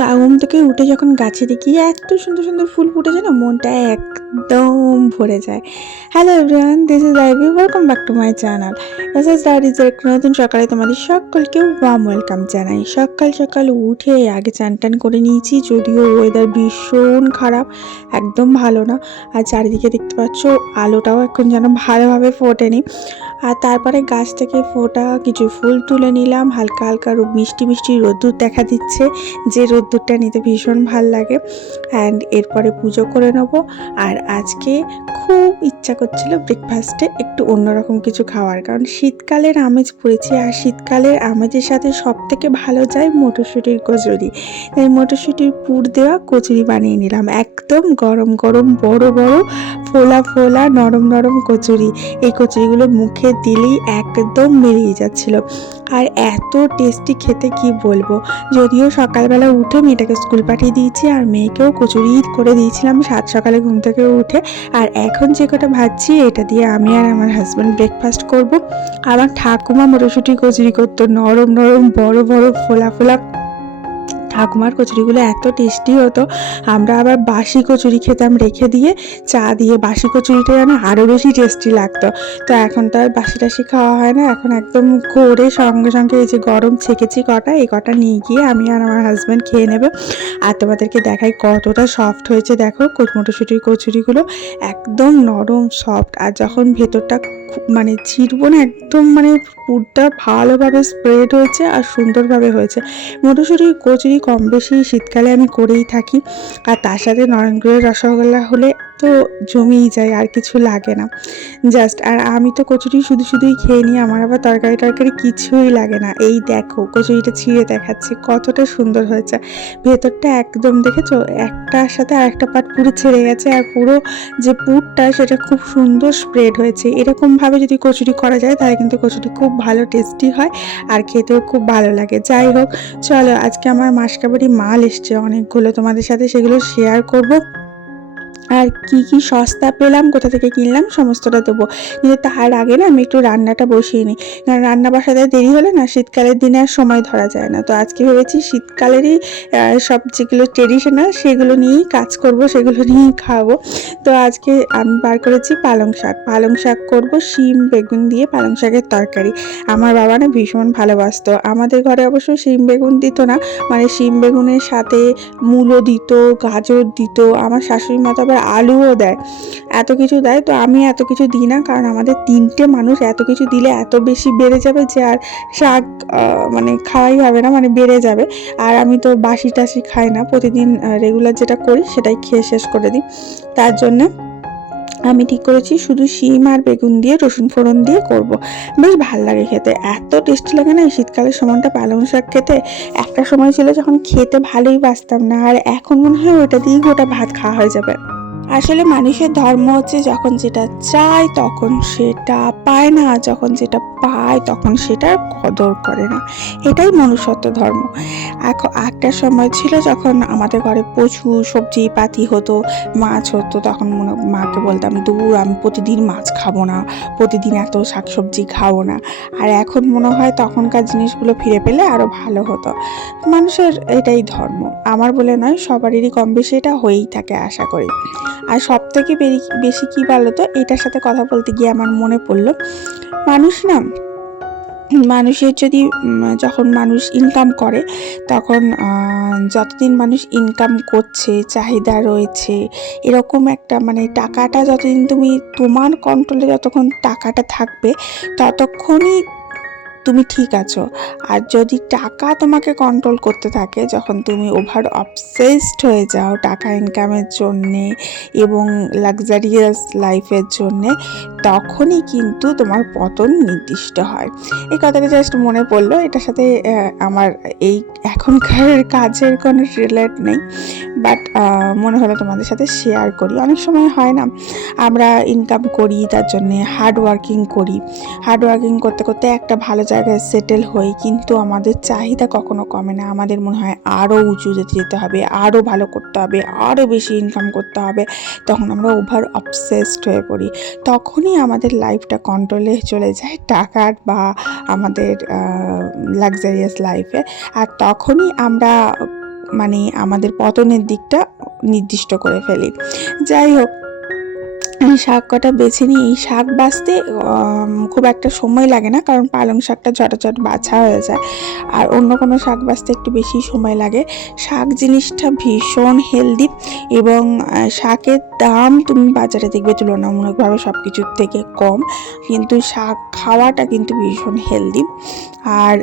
গা ঘুম থেকে উঠে যখন গাছে দেখি এত সুন্দর সুন্দর ফুল ফুটেছে না, মনটা একদম ভরে যায়। Hello everyone this is Ivy welcome back to my channel S S ডায়েরিজের একটা নতুন সকালে তোমাদের সকলকে ওয়াম ওয়েলকাম জানাই। সকাল সকাল উঠে আগে চান টান করে নিয়েছি, যদিও ওয়েদার ভীষণ খারাপ, একদম ভালো না। আর চারিদিকে দেখতে পাচ্ছ, আলোটাও এখন যেন ভালোভাবে ফোটেনি। আর তারপরে গাছ থেকে ফোটা কিছু ফুল তুলে নিলাম। হালকা হালকা মিষ্টি মিষ্টি রোদ্দুর দেখা দিচ্ছে। যে রোদ্দুরটা নিতে ভীষণ ভালো লাগে। অ্যান্ড এরপরে পুজো করে নেব। আর আজকে খুব ইচ্ছা করছিল ব্রেকফাস্টে একটু অন্যরকম কিছু খাওয়ার। কারণ শীতকালের আমেজ পড়েছি। আর শীতকালের আমেজের সাথে সব থেকে ভালো যায় মটরশুঁটির কচুরি। মটরশুঁটির পুর দেওয়া কচুরি বানিয়ে নিলাম। একদম গরম গরম বড় বড় ফোলা ফোলা নরম নরম কচুরি। এই কচুরিগুলো মুখে দিলেই একদম বেরিয়ে যাচ্ছিল। আর এত টেস্টি খেতে কি বলব? যদিও সকালবেলা উঠে মেয়েটাকে স্কুল পাঠিয়ে দিয়েছি আর মেয়েকেও কচুরি করে দিয়েছিলাম, সাত সকালে ঘুম থেকে উঠে। আর এখন যে কটা ভাবছি এটা দিয়ে আমি আর আমার হাজব্যান্ড ব্রেকফাস্ট করব। আমার ঠাকুমা মটরশুঁটি কচুরি করতো, নরম নরম বড় বড় ফোলা ফোলা ঠাকুমার কচুরিগুলো এত টেস্টি হতো, আমরা আবার বাসি কচুরি খেতাম রেখে দিয়ে, চা দিয়ে বাসি কচুরিটা যেন আরও বেশি টেস্টি লাগতো। তো এখন তো আর বাসি টাসি খাওয়া হয় না, এখন একদম করে সঙ্গে সঙ্গে এই যে গরম ছেঁকেছি কটা, এই কটা নিয়ে গিয়ে আমি আর আমার হাজব্যান্ড খেয়ে নেবে। আর তোমাদেরকে দেখাই কতটা সফট হয়েছে, দেখো মটরশুঁটির কচুরিগুলো একদম নরম সফট আর যখন ভেতরটা মানে ছিটবো না, একদম মানে পুরটা ভালোভাবে স্প্রেড হয়েছে আর সুন্দরভাবে হয়েছে। মটরশুঁটির কচুরি কম বেশি শীতকালে আমি করেই থাকি। আর তার সাথে নরেন্দ্রের রসগোল্লা হলে তো জমেই যায়, আর কিছু লাগে না। জাস্ট আর আমি তো কচুরি শুধু শুধুই খেয়ে নিই, আমার আবার তরকারি টরকারি কিছুই লাগে না। এই দেখো, কচুরিটা ছিঁড়ে দেখাচ্ছি, কতটা সুন্দর হয়েছে। ভেতরটা একদম দেখেছ? একটার সাথে আরেকটা পার্ট পুরো ছেড়ে গেছে, আর পুরো যে পুরটা, সেটা খুব সুন্দর স্প্রেড হয়েছে। এরকমভাবে যদি কচুরি করা যায়, তাহলে কিন্তু কচুরি খুব ভালো টেস্টি হয়, আর খেতেও খুব ভালো লাগে। যাই হোক, চলো, আজকে আমার মাসকাবাড়ি মাল এসছে অনেকগুলো। তোমাদের সাথে সেগুলো শেয়ার করব। আর কি কি সস্তা পেলাম, কোথা থেকে কিনলাম, সমস্তটা দেবো। কিন্তু তার আগে না আমি একটু রান্নাটা বসিয়ে নিই। কারণ রান্না বসাতে দেরি হলে না শীতকালের দিনে আর সময় ধরা যায় না। তো আজকে ভেবেছি শীতকালেরই সব যেগুলো ট্রেডিশনাল সেগুলো নিয়েই কাজ করব, সেগুলো নিয়েই খাব। তো আজকে আমি বার করেছি পালং শাক। পালং শাক করব, শিম, বেগুন দিয়ে পালং শাকের তরকারি। আমার বাবা না ভীষণ ভালোবাসতো। আমাদের ঘরে অবশ্য শিম বেগুন দিত না। মানে শিম বেগুনের সাথে মূলো দিত, গাজর দিত। আমার শাশুড়ি মা তো আবার আলুও দেয়। এত কিছু দেয় তো আমি এত কিছু দিই না, কারণ আমাদের তিনটে মানুষ এত কিছু দিলে এত বেশি বেড়ে যাবে যে আর শাক মানে খাওয়াই হবে না মানে বেড়ে যাবে। আর আমি তো বাসি টাসি খাই না, প্রতিদিন রেগুলার যেটা করি সেটাই খেয়ে শেষ করে দিই। তার জন্য আমি ঠিক করেছি, শুধু শিম আর বেগুন দিয়ে, রসুন ফোড়ন দিয়ে করব। বেশ ভালো লাগে খেতে, এত টেস্টি লাগে না এই শীতকালের সময়টা পালং শাক খেতে? একটা সময় ছিল যখন খেতে ভালোই বাসতাম না, আর এখন মনে হয় ওটা দিয়েই গোটা ভাত খাওয়া হয়ে যাবে। আসলে মানুষের ধর্ম হচ্ছে যখন যেটা চায় তখন সেটা পায় না, যখন যেটা পায় তখন সেটার কদর করে না। এটাই মনুষ্যত্ব ধর্ম। এখন একটা সময় ছিল যখন আমাদের ঘরে প্রচুর সবজি পাতি হতো, মাছ হতো, তখন মনে, মাকে বলতাম, দূর, আমি প্রতিদিন মাছ খাব না, প্রতিদিন এত শাকসবজি খাব না। আর এখন মনে হয় তখনকার জিনিসগুলো ফিরে পেলে আরও ভালো হতো। মানুষের এটাই ধর্ম। আমার বলে নয় সবারই কম বেশি এটা হয়েই থাকে, আশা করি। আর সব থেকে বেশি কী ভালো তো? এটার সাথে কথা বলতে গিয়ে আমার মনে পড়ল, মানুষ না, মানুষের যদি যখন মানুষ ইনকাম করে, তখন যতদিন মানুষ ইনকাম করছে, চাহিদা রয়েছে, এরকম একটা মানে টাকাটা যতদিন তুমি তোমার কন্ট্রোলে যতক্ষণ টাকাটা থাকবে, ততক্ষণই তুমি ঠিক আছো। আর যদি টাকা তোমাকে কন্ট্রোল করতে থাকে, যখন তুমি ওভার অবসেসড হয়ে যাও টাকা ইনকামের জন্যে এবং লাক্সারিয়াস লাইফের জন্যে, তখনই কিন্তু তোমার পতন নির্দিষ্ট হয়। এই কথাটা জাস্ট মনে পড়ল। এটার সাথে আমার এই এখনকার কাজের কোনো রিলেট নেই। বাট মনে হলো তোমাদের সাথে শেয়ার করি। অনেক সময় হয় না, আমরা ইনকাম করি, তার জন্যে হার্ড ওয়ার্কিং করি। হার্ড ওয়ার্কিং করতে করতে একটা ভালো জায়গায় সেটেল হই কিন্তু আমাদের চাহিদা কখনো কমে না। আমাদের মনে হয় আরও উঁচু যেতে যেতে হবে আরও ভালো করতে হবে আরও বেশি ইনকাম করতে হবে। তখন আমরা ওভার অবসেসড হয়ে পড়ি। তখনই আমাদের লাইফটা কন্ট্রোলে চলে যায় টাকার বা আমাদের লাক্সারিয়াস লাইফে আর তখনই আমরা মানে আমাদের পতনের দিকটা নির্দিষ্ট করে ফেলি। যাই হোক শাক কটা বেছে নিই। এই শাক বাছতে খুব একটা সময় লাগে না, কারণ পালং শাকটা ঝটাঝট বাছা হয়ে যায়। আর অন্য কোনো শাক বাছতে একটু বেশি সময় লাগে। শাক জিনিসটা ভীষণ হেলদি এবং শাকের দাম তুমি বাজারে দেখবে তুলনামূলকভাবে সব কিছুর থেকে কম। কিন্তু শাক খাওয়াটা কিন্তু ভীষণ হেলদি আর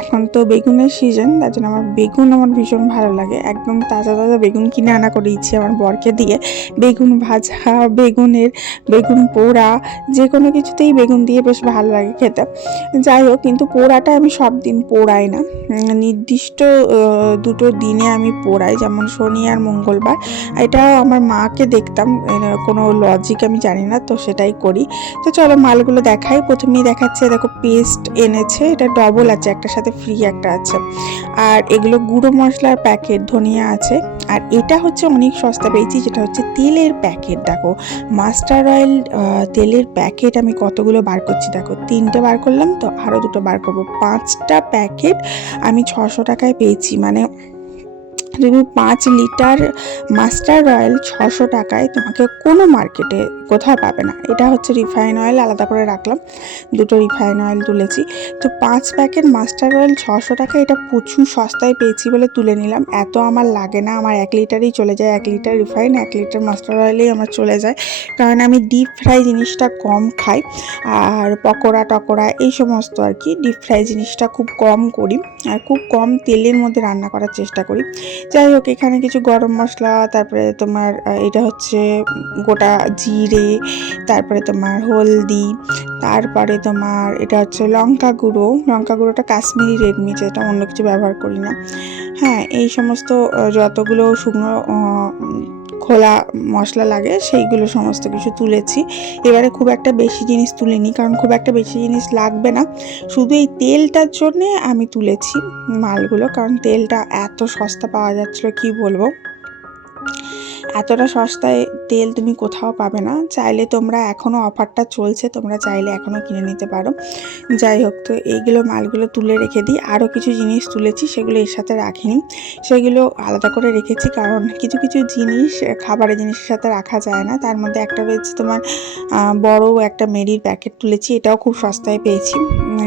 এখন তো বেগুনের সিজন তার জন্য আমার বেগুন আমার ভীষণ ভালো লাগে। একদম তাজা তাজা বেগুন কিনে আনা করে দিচ্ছি আমার বরকে দিয়ে। বেগুন ভাজা বেগুনের, বেগুন পোড়া যে কোনো কিছুতেই বেগুন দিয়ে বেশ ভালো লাগে খেতে। যাই হোক, কিন্তু পোড়াটা আমি সব দিন পোড়াই না। নির্দিষ্ট দুটো দিনে আমি পোড়াই, যেমন শনি আর মঙ্গলবার। এটা আমার মাকে দেখতাম কোনো লজিক আমি জানি না, তো সেটাই করি। তো চলো, মালগুলো দেখাই। প্রথমেই দেখাচ্ছে, দেখো পেস্ট এনেছে। এটা ডবল আছে, একটার সাথে ফ্রি একটা আছে। আর এগুলো গুঁড়ো মশলার প্যাকেট ধনিয়া আছে। আর এটা হচ্ছে অনেক সস্তা পেয়েছি, যেটা হচ্ছে তেলের প্যাকেট দেখো। মাস্টার অয়েল তেলের প্যাকেট আমি কতগুলো বার করছি? দেখো, তিনটে বার করলাম তো আরও দুটো বার করব। পাঁচটা প্যাকেট আমি ছশো টাকায় পেয়েছি। মানে তুমি পাঁচ লিটার মাস্টার অয়েল ছশো টাকায় তোমাকে কোনো মার্কেটে কোথাও পাবে না। এটা হচ্ছে রিফাইন অয়েল, আলাদা করে রাখলাম। দুটো রিফাইন অয়েল তুলেছি। তো পাঁচ প্যাকেট মাস্টার অয়েল ছশো টাকা, এটা প্রচুর সস্তায় পেয়েছি বলে তুলে নিলাম। এত আমার লাগে না, আমার এক লিটারই চলে যায়। এক লিটার রিফাইন, এক লিটার মাস্টার অয়েলেই আমার চলে যায়। কারণ আমি ডিপ ফ্রাই জিনিসটা কম খাই আর পকোড়া, টকোড়া এই সমস্ত আর কি। ডিপ ফ্রাই জিনিসটা খুব কম করি আর খুব কম তেলের মধ্যে রান্না করার চেষ্টা করি। যাই হোক এখানে কিছু গরম মশলা, তারপরে তোমার এটা হচ্ছে গোটা জিরে, তারপরে তোমার হলদি, তারপরে তোমার এটা হচ্ছে লঙ্কা গুঁড়ো। লঙ্কা গুঁড়োটা কাশ্মীরি রেডমি, যেটা অন্য কিছু ব্যবহার করি না। হ্যাঁ এই সমস্ত যতগুলো শুকনো খোলা মশলা লাগে, সেইগুলো সমস্ত কিছু তুলেছি। এবারে খুব একটা বেশি জিনিস তুলিনি, কারণ খুব একটা বেশি জিনিস লাগবে না। শুধু এই তেলটার জন্যে আমি তুলেছি মালগুলো, কারণ তেলটা এত সস্তা পাওয়া যাচ্ছিল, কি বলব? এতটা সস্তায় তেল তুমি কোথাও পাবে না। চাইলে তোমরা এখনও অফারটা চলছে, তোমরা চাইলে এখনও কিনে নিতে পারো। যাই হোক, তো এইগুলো মালগুলো তুলে রেখে দিই। আরও কিছু জিনিস তুলেছি, সেগুলো এর সাথে রাখিনি। সেগুলো আলাদা করে রেখেছি, কারণ কিছু কিছু জিনিস, খাবারের জিনিসের সাথে রাখা যায় না। তার মধ্যে একটা রয়েছে তোমার বড় একটা মেরির প্যাকেট তুলেছি, এটাও খুব সস্তায় পেয়েছি।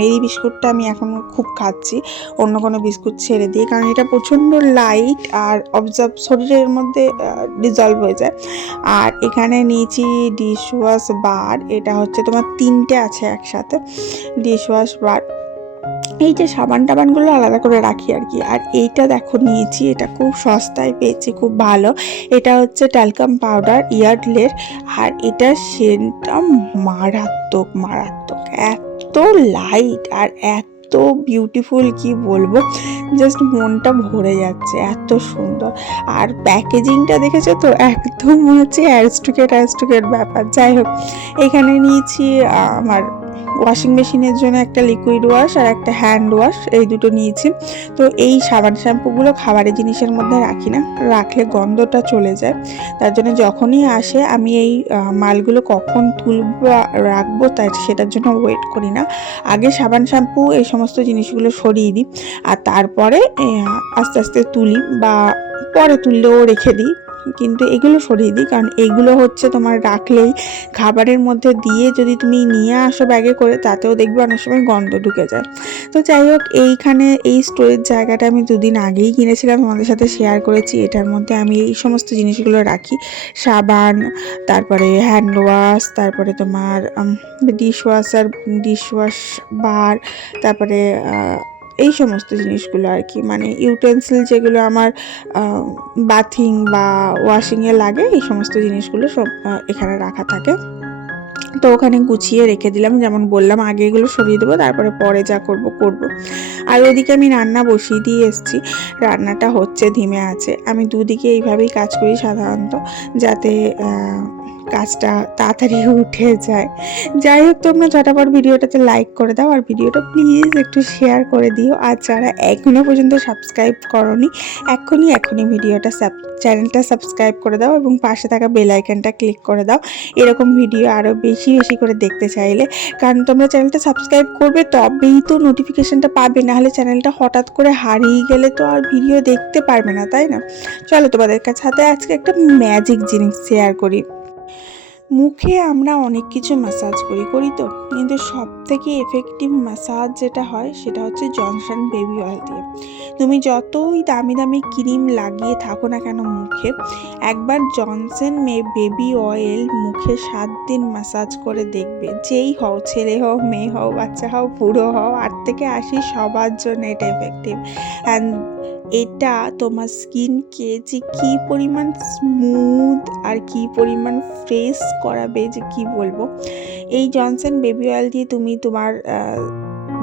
মেরি বিস্কুটটা আমি এখন খুব খাচ্ছি, অন্য কোনো বিস্কুট ছেড়ে দিয়ে কারণ এটা প্রচণ্ড লাইট আর অবজার্ভ শরীরের মধ্যে ডিজলভ হয়ে যায়। আর এখানে নিয়েছি ডিশওয়াশ বার এটা হচ্ছে তোমার তিনটে আছে একসাথে ডিশওয়াশ বার এই যে সাবান টাবানগুলো আলাদা করে রাখি আর কি, আর এইটা দেখো নিয়েছি, এটা খুব সস্তায় পেয়েছি, খুব ভালো। এটা হচ্ছে ট্যালকাম পাউডার ইয়ার্ডলের আর এটা সেন্টটা মারাত্মক মারাত্মক, এত লাইট আর এত বিউটিফুল কি বলব? জাস্ট মনটা ভরে যাচ্ছে, এত সুন্দর। আর প্যাকেজিংটা দেখেছ তো? একদম হচ্ছে অ্যারস্টুকেট অ্যারস্টুকেট ব্যাপার। যাই হোক, এখানে নিয়েছি আমার ওয়াশিং মেশিনের জন্য একটা লিকুইড ওয়াশ আর একটা হ্যান্ড ওয়াশ এই দুটো নিয়েছি। তো এই সাবান শ্যাম্পুগুলো খাবারের জিনিসের মধ্যে রাখি না, রাখলে গন্ধটা চলে যায়। তার জন্য যখনই আসে আমি এই মালগুলো কখন তুলবো রাখব তাই সেটার জন্য ওয়েট করি না। আগে সাবান শ্যাম্পু এই সমস্ত জিনিসগুলো সরিয়ে দিই আর তারপরে আস্তে আস্তে তুলি বা পরে তুললেও রেখে দিই। কিন্তু এগুলো সরিয়ে দিই, কারণ এগুলো হচ্ছে তোমার রাখলেই খাবারের মধ্যে দিয়ে যদি তুমি নিয়ে আসো ব্যাগে করে, তাতেও দেখবে অনেক সময় গন্ধ ঢুকে যায়। তো যাই হোক, এইখানে এই স্টোরেজ জায়গাটা আমি দুদিন আগেই কিনেছিলাম, তোমাদের সাথে শেয়ার করেছি। এটার মধ্যে আমি এই সমস্ত জিনিসগুলো রাখি। সাবান, তারপরে হ্যান্ড ওয়াশ তারপরে তোমার dish washer dish wash bar তারপরে এই সমস্ত জিনিসগুলো আর কি। মানে ইউটেন্সিল যেগুলো আমার বাথিং বা ওয়াশিংয়ে লাগে, এই সমস্ত জিনিসগুলো সব এখানে রাখা থাকে। তো ওখানে গুছিয়ে রেখে দিলাম, যেমন বললাম, আগে এগুলো সরিয়ে দেবো, তারপরে পরে যা করব করব। আর ওদিকে আমি রান্না বসিয়ে দিয়ে এসেছি। রান্নাটা হচ্ছে, ধিমে আছে। আমি দুদিকে এইভাবেই কাজ করি সাধারণত, যাতে কাজটা তাড়াতাড়ি উঠে যায়। যাই হোক, তোমরা ঝটাপট ভিডিওটাতে লাইক করে দাও আর ভিডিওটা প্লিজ একটু শেয়ার করে দিও। আর যারা এখনও পর্যন্ত সাবস্ক্রাইব করনি, এখনই এখনই ভিডিওটা সাব চ্যানেলটা সাবস্ক্রাইব করে দাও এবং পাশে থাকা বেল আইকনটা ক্লিক করে দাও। এরকম ভিডিও আরও বেশি বেশি করে দেখতে চাইলে। কারণ তোমরা চ্যানেলটা সাবস্ক্রাইব করবে তবেই তো নোটিফিকেশানটা পাবে, নাহলে চ্যানেলটা হঠাৎ করে হারিয়ে গেলে তো আর ভিডিও দেখতে পারবে না, তাই না? চলো তোমাদের কাছে আজকে একটা ম্যাজিক জিনিস শেয়ার করি। মুখে আমরা অনেক কিছু ম্যাসাজ করি করি তো? কিন্তু সব থেকে এফেক্টিভ ম্যাসাজ যেটা হয়, সেটা হচ্ছে জনসন বেবি অয়েল দিয়ে। তুমি যতই দামি দামি ক্রিম লাগিয়ে থাকো না কেন মুখে, একবার জনসন মে বেবি অয়েল মুখে সাত দিন ম্যাসাজ করে দেখবে। যেই হও, ছেলে হও, মেয়ে হও, বাচ্চা হও, বুড়ো হও, আট থেকে আশি সবার জন্য এটা এফেক্টিভ অ্যান্ড এটা তোমার স্কিনকে যে কী পরিমাণ স্মুথ আর কি পরিমাণ ফ্রেশ করাবে যে কি বলব? এই জনসন বেবি অয়েল দিয়ে তুমি তোমার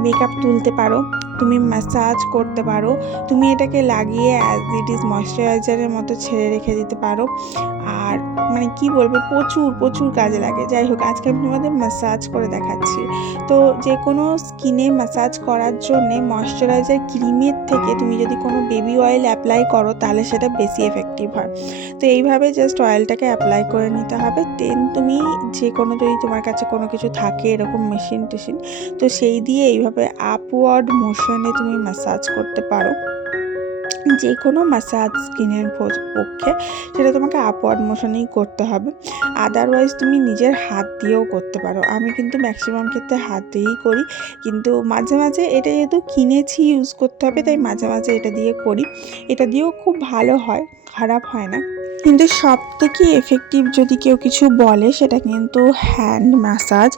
মেকআপ তুলতে পারো। তুমি ম্যাসাজ করতে পারো। তুমি এটাকে লাগিয়ে অ্যাজ ইট ইজ ময়শ্চারাইজারের মতো ছেড়ে রেখে দিতে পারো। আর মানে কি বলব, প্রচুর প্রচুর কাজে লাগে। যাই হোক, আজকে আমি তোমাদের ম্যাসাজ করে দেখাচ্ছি। তো যে কোনো স্কিনে ম্যাসাজ করার জন্যে ময়শ্চারাইজার ক্রিমের থেকে তুমি যদি কোনো বেবি অয়েল অ্যাপ্লাই করো, তাহলে সেটা বেশি এফেক্টিভ হয়। তো এইভাবে জাস্ট অয়েলটাকে অ্যাপ্লাই করে নিতে হবে। দেন তুমি যে কোনো যদি তোমার কাছে কোনো কিছু থাকে, এরকম মেশিন টেশিন তো সেই দিয়ে এইভাবে আপওয়ার্ড মোশনে তুমি ম্যাসাজ করতে পারো। যে কোনো ম্যাসাজ স্কিনের পক্ষে সেটা তোমাকে আপওয়ার্ড মোশনেই করতে হবে। আদারওয়াইজ তুমি নিজের হাত দিয়েও করতে পারো। আমি কিন্তু ম্যাক্সিমাম ক্ষেত্রে হাত দিয়েই করি। কিন্তু মাঝে মাঝে এটা যেহেতু কিনেছি ইউজ করতে হবে, তাই মাঝে মাঝে এটা দিয়ে করি। এটা দিয়েও খুব ভালো হয়, খারাপ হয় না। কিন্তু সব থেকে এফেক্টিভ যদি কেউ কিছু বলে, সেটা কিন্তু হ্যান্ড ম্যাসাজ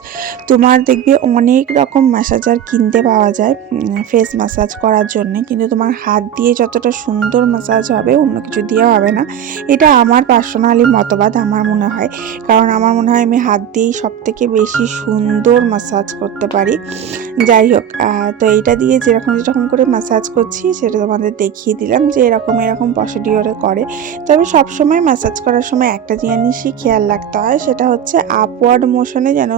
তোমার দেখবে অনেক রকম ম্যাসাজার কিনতে পাওয়া যায় ফেস ম্যাসাজ করার জন্যে। কিন্তু তোমার হাত দিয়ে যতটা সুন্দর ম্যাসাজ হবে, অন্য কিছু দিয়ে হবে না। এটা আমার পার্সোনালি মতবাদ, আমার মনে হয়। কারণ আমার মনে হয় আমি হাত দিয়েই সব থেকে বেশি সুন্দর ম্যাসাজ করতে পারি। যাই হোক তো এইটা দিয়ে যেরকম যেরকম করে ম্যাসাজ করছি, সেটা তোমাদের দেখিয়ে দিলাম যে এরকম এরকম প্রসিডিওরে করে। তবে সবসময় ম্যাসাজ করার সময় একটা জিনিসই খেয়াল রাখতে হয় সেটা হচ্ছে আপওয়ার্ড মোশনে যেন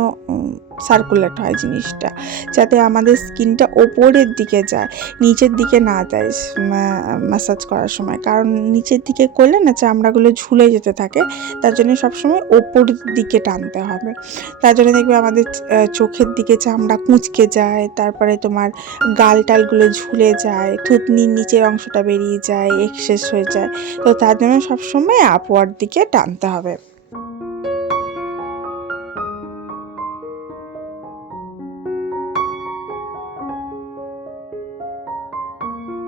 সার্কুলেট হয় জিনিসটা, যাতে আমাদের স্কিনটা ওপরের দিকে যায়, নিচের দিকে না যায় ম্যাসাজ করার সময়। কারণ নিচের দিকে করলে না চামড়াগুলো ঝুলে যেতে থাকে, তার জন্য সবসময় ওপরের দিকে টানতে হবে। তার জন্য দেখবে আমাদের চোখের দিকে চামড়া কুঁচকে যায়, তারপরে তোমার গাল টালগুলো ঝুলে যায়, থুতনির নিচের অংশটা বেরিয়ে যায় এক্সেস হয়ে যায়। তো তার জন্য সবসময় আপওয়ার্ড দিকে টানতে হবে।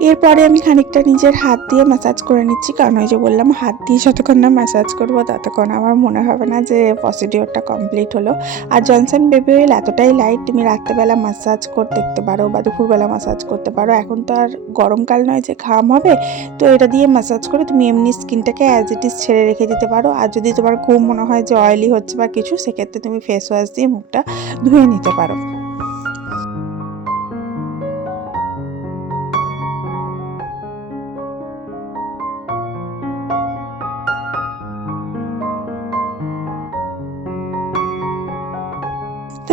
এরপরে আমি খানিকটা নিজের হাত দিয়ে ম্যাসাজ করে নিচ্ছি। কারণ ওই যে বললাম, হাত দিয়ে যতক্ষণ না ম্যাসাজ করব, ততক্ষণ আমার মনে হবে না যে প্রসিডিওরটা কমপ্লিট হলো। আর জনসন বেবি অয়েল এতটাই লাইট তুমি রাত্রেবেলা ম্যাসাজ করতে দেখতে পারো বা দুপুরবেলা ম্যাসাজ করতে পারো। এখন তো আর গরমকাল নয় যে ঘাম হবে, তো এটা দিয়ে ম্যাসাজ করে তুমি এমনি স্কিনটাকে অ্যাজ ইট ইজ ছেড়ে রেখে দিতে পারো। আর যদি তোমার খুব মনে হয় যে অয়েলি হচ্ছে বা কিছু, সেক্ষেত্রে তুমি ফেস ওয়াশ দিয়ে মুখটা ধুয়ে নিতে পারো।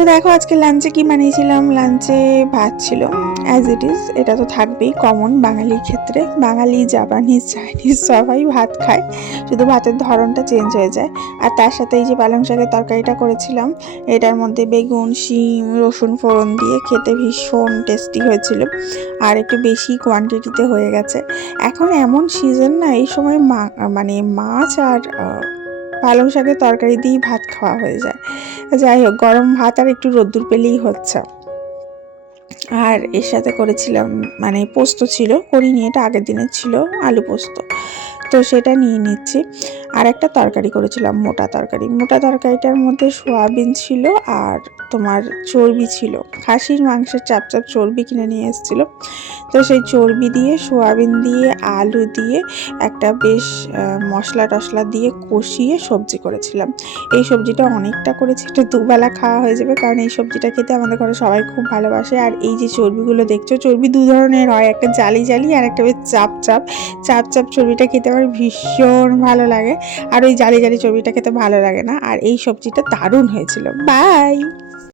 দেখো, আজকে লাঞ্চে কি বানিয়েছিলাম? লাঞ্চে ভাত ছিল। অ্যাজ ইট ইজ এটা তো থাকবেই। কমন বাঙালির ক্ষেত্রে। বাঙালি জাপানিজ চাইনিজ সবাই ভাত খায়। শুধু ভাতের ধরনটা চেঞ্জ হয়ে যায়। আর তার সাথে এই যে পালং শাকের তরকারিটা করেছিলাম, এটার মধ্যে বেগুন, শিম, রসুন ফোড়ন দিয়ে খেতে ভীষণ টেস্টি হয়েছিল। আর একটু বেশি কোয়ান্টিটিতে হয়ে গেছে। এখন এমন সিজন না, এই সময় মা- মানে মাছ আর পালং শাকের তরকারি দিয়েই ভাত খাওয়া হয়ে যায়। যাই হোক, গরম ভাত আর একটু রোদ্দুর পেলেই হচ্ছে। আর এর সাথে করেছিলাম মানে পোস্ত ছিল, করিনি, এটা আগের দিনের ছিল, আলু পোস্ত। তো সেটা নিয়ে নিচ্ছি। আর একটা তরকারি করেছিলাম, মোটা তরকারি। মোটা তরকারিটার মধ্যে সোয়াবিন ছিল আর তোমার চর্বি ছিল। খাসির, মাংসের চাপ চাপ চর্বি কিনে নিয়ে এসেছিল। তো সেই চর্বি দিয়ে, সোয়াবিন দিয়ে, আলু দিয়ে, একটা বেশ মশলা টশলা দিয়ে কষিয়ে সবজি করেছিলাম। এই সবজিটা অনেকটা করেছি, এটা দুবেলা খাওয়া হয়ে যাবে, কারণ এই সবজিটা খেতে আমাদের ঘরে সবাই খুব ভালোবাসে। আর এই যে চর্বিগুলো দেখছ, চর্বি দু ধরনের হয়, একটা জালি জালি আর একটা বেশ চাপ চাপ। চাপ চাপ চর্বিটা খেতে আমার ভীষণ ভালো লাগে, আর ওই জালি জালি চর্বিটা খেতে ভালো লাগে না। আর এই সবজিটা দারুণ হয়েছিল। বাই!